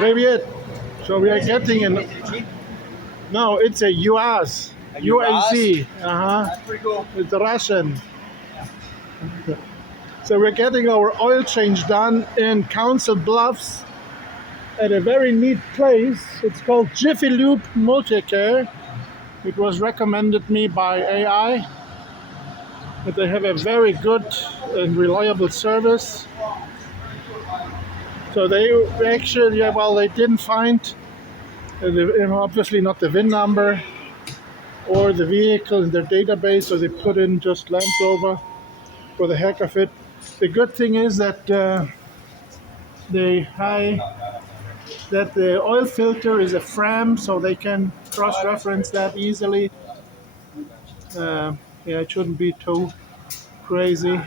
Привет. So we are getting an. No, it's a UAZ. UAZ. That's pretty cool. It's Russian. So we're getting our oil change done in Council Bluffs at a very neat place. It's called Jiffy Lube Multicare. It was recommended me by AI. But they have a very good and reliable service. So they actually, yeah, well, they didn't find, obviously not the VIN number or the vehicle in their database, so they put in just Land Rover for the heck of it. The good thing is that the oil filter is a Fram, so they can cross-reference that easily. Yeah, it shouldn't be too crazy.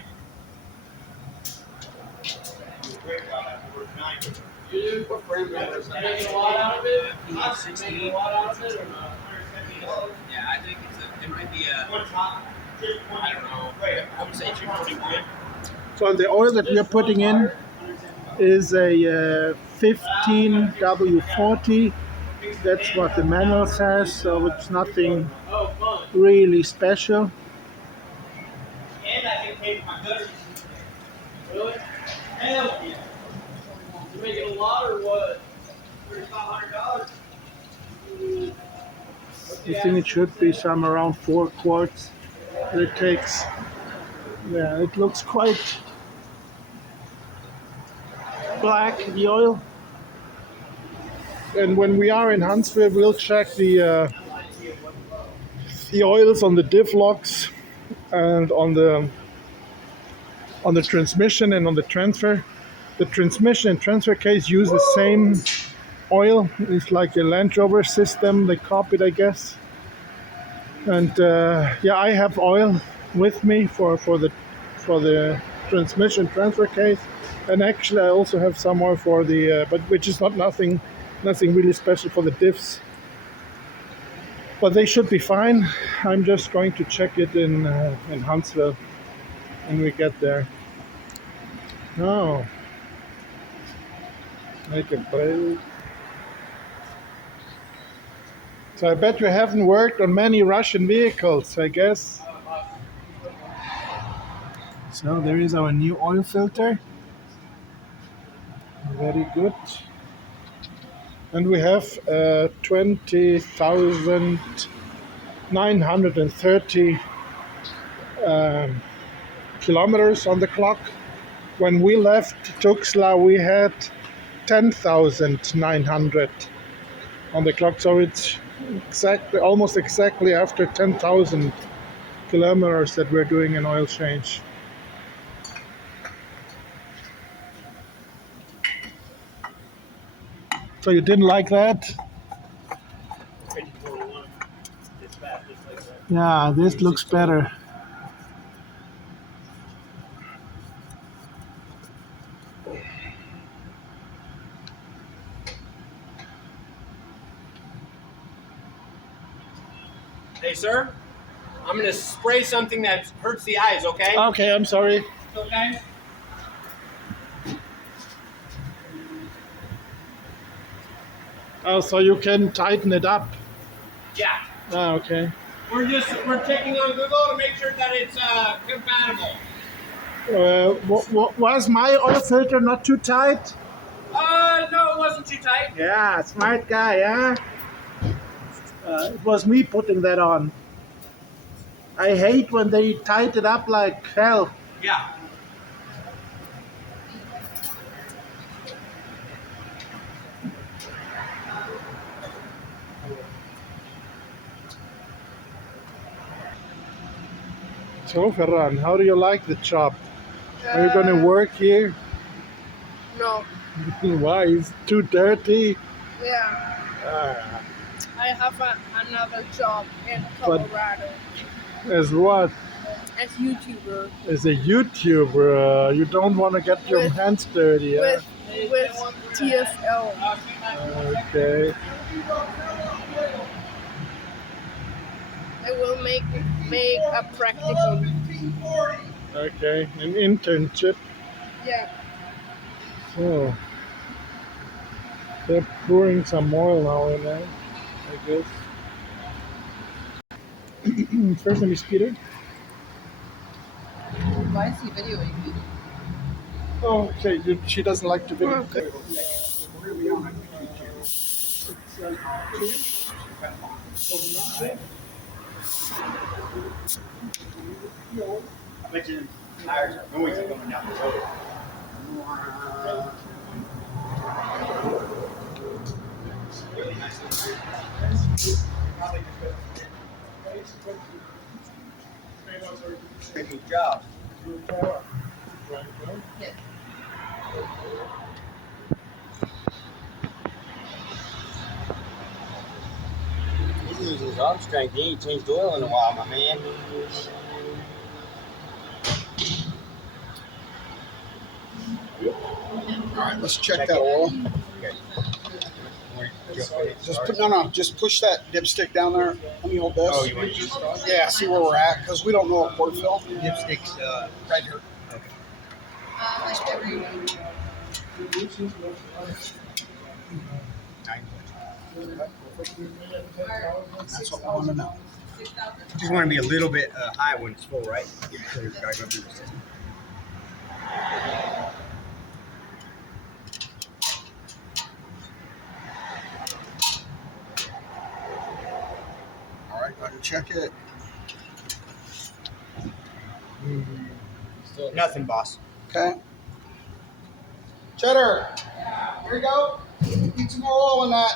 Making a lot out of it? 16. Yeah, I think it might be I don't know, I would say 241. So the oil that we are putting in is a 15W40. That's what the manual says, so it's nothing really special. And I can pay for my gutters. Really? Hell yeah. You making a lot or what? $3,500? I think it should be some around 4 quarts. It takes, yeah, it looks quite black, the oil. And when we are in Huntsville, we'll check the oils on the diff locks and on the transmission and on the transfer. The transmission and transfer case use the same oil. It's like a Land Rover system. They copied, I guess. And yeah, I have oil with me for the transmission transfer case, and actually I also have some oil for the but which is nothing really special for the diffs. But they should be fine. I'm just going to check it in Huntsville when we get there. Oh, make a break. So I bet you haven't worked on many Russian vehicles, I guess. So there is our new oil filter. Very good. And we have 20,930 kilometers on the clock. When we left Tuxtla, we had 10,900 on the clock. So it's almost exactly after 10,000 kilometers that we're doing an oil change. So you didn't like that? Yeah, this looks better. Hey, sir, I'm going to spray something that hurts the eyes, okay? Okay, I'm sorry. It's okay? Oh, so you can tighten it up. Yeah. Ah, okay. We're checking on Google to make sure that it's compatible. Was my oil filter not too tight? No, it wasn't too tight. Yeah, smart guy, yeah? It was me putting that on. I hate when they tight it up like hell. Yeah. So, Ferran, how do you like the job? Are you going to work here? No. Why? It's too dirty? Yeah. Ah, I have another job in Colorado as what? as YouTuber As a YouTuber, you don't want to get your hands dirty, yeah? with TFL. Okay. I will make a practicum. Okay, an internship. Yeah. So, They're pouring some oil now in there, I guess. First name is Peter. Why is he videoing me? Oh, okay. She doesn't like to video. Okay. I bet you the tires are noisy coming down the road. Really nice little good job. Yes. He's losing his arm strength. He ain't changed oil in a while, my man. All right, let's check that oil. Okay. Just push that dipstick down there. Let me hold this. Oh, you want to just Yeah, see where we're at, because we don't know a port fill. dipsticks Right here. okay. Like every That's what I want to know. 6,000. Just want to be a little bit high when it's full, right? So we've got to go through the system. All right, go ahead and check it. Nothing, boss. Okay. Cheddar, here you go. Need some more oil in that.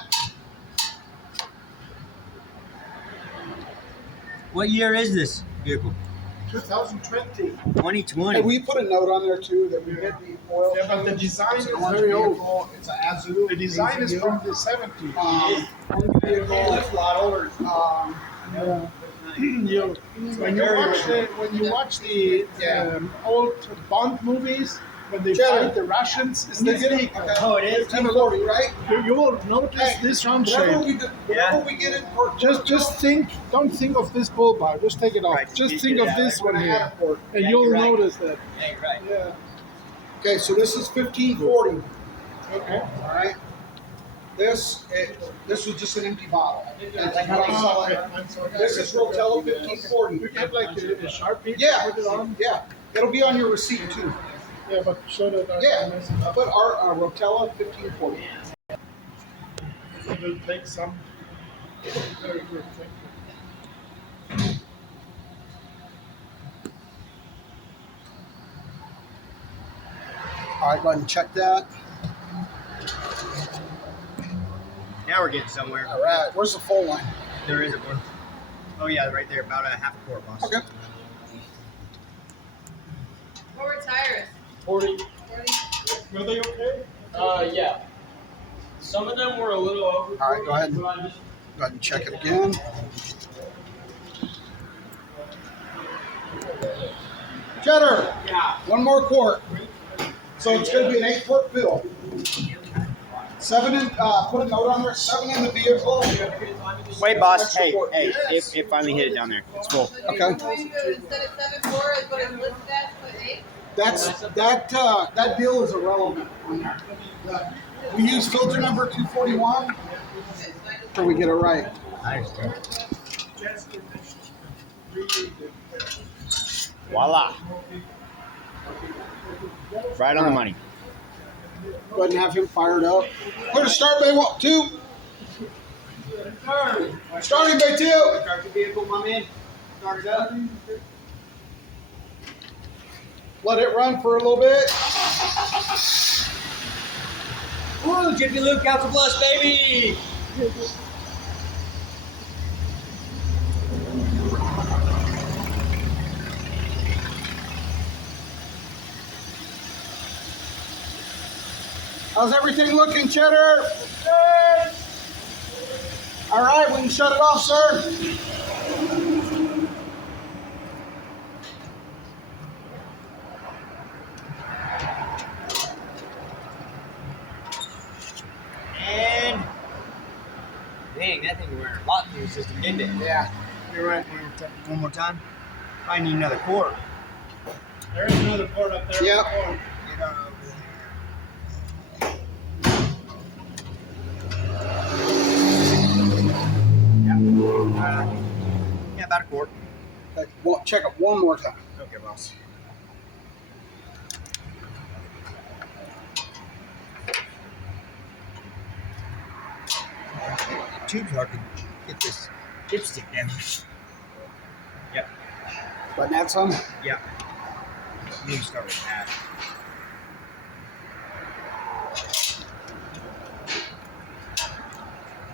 What year is this vehicle? 2020. 2020. Hey, we put a note on there too that we hit the oil. Yeah, but the design is Orange very old. vehicle. It's an Azu. The design is from the 70s. Orange vehicle. That's a lot older. Yeah. When you watch the old Bond movies, when they Cheddar. fight the Russians, is this Okay. big? Oh, it is? 1040, right? You will notice this round Whatever shape. we get in for Just think, don't think of this bull bar. Just take it off. Right, Just just think get of it this out. one here, and Yeah, you'll you're right. notice that. Yeah, you're right. Yeah. Okay, so this is 1540. Okay. All right. This was just an empty bottle. That's Like what I how saw okay. it. I'm sorry. This is Rotella 1540. We get like a Sharpie. Yeah, Put it on. yeah. It'll be on your receipt too. Yeah, but show that. Yeah, but our Rotella 1540. It will take some. Very good. Thank you. All right, go ahead and check that. Now we're getting somewhere. All right, where's the full line? There isn't one. Oh, yeah, right there. About a half a quart, boss. Okay. What were tires? 40. 40? Were they okay? Yeah. Some of them were a little over. All right, go ahead and, But I just go ahead and check it again. Cheddar, yeah. one more quart. So it's going to be an 8-quart fill. 7 in, put a note on there, 7 in the vehicle. Wait, boss. Extra Hey, quart. hey, it finally hit it down there. It's full. So Okay. you're going to, instead of 7.4 is what it's listed as, put 8? That deal is irrelevant on there. We use filter number 241 till we get it right. I understand. Voila. Right on the money. Go ahead and have him fired up. Put a start bay 2. Starting bay 2. Start the vehicle, my man. Start it up. Let it run for a little bit. Woo, Jiffy Lube, Council Bluffs, baby. How's everything looking, Cheddar? Good. All right, we can shut it off, sir. And dang, that thing went a lot through the system, didn't it? Yeah. You're right. One more time. I need another quart. There's another port up there. Yep. Get on over there. port. Okay, well, check it one more time. Okay, boss. Too hard to get this dipstick down. Yep. Button that some. Yep. You need to start with that.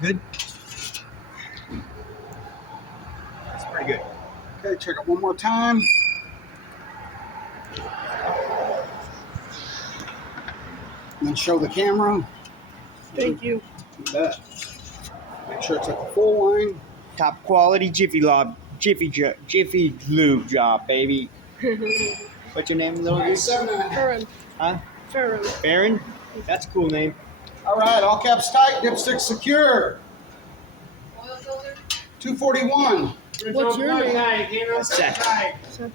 Good. That's pretty good. Okay, check it one more time. And then show the camera. Thank you. Do that. Make sure it's at the full line. Top quality Jiffy Jiffy Lube job, baby. What's your name, little dude? 7.5. Farron. Huh? Farron. Baron? That's a cool name. All right, all caps tight, dipstick secure. 241. What's your name? Seth.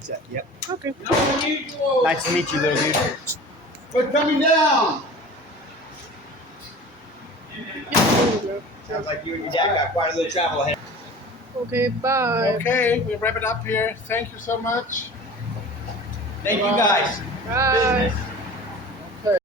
Seth, yep. Okay. Nice to meet you, little dude. Foot coming down. Sounds like you and your dad got quite a little travel ahead. Okay, bye. Okay, we wrap it up here. Thank you so much. Thank you guys. Bye. Business.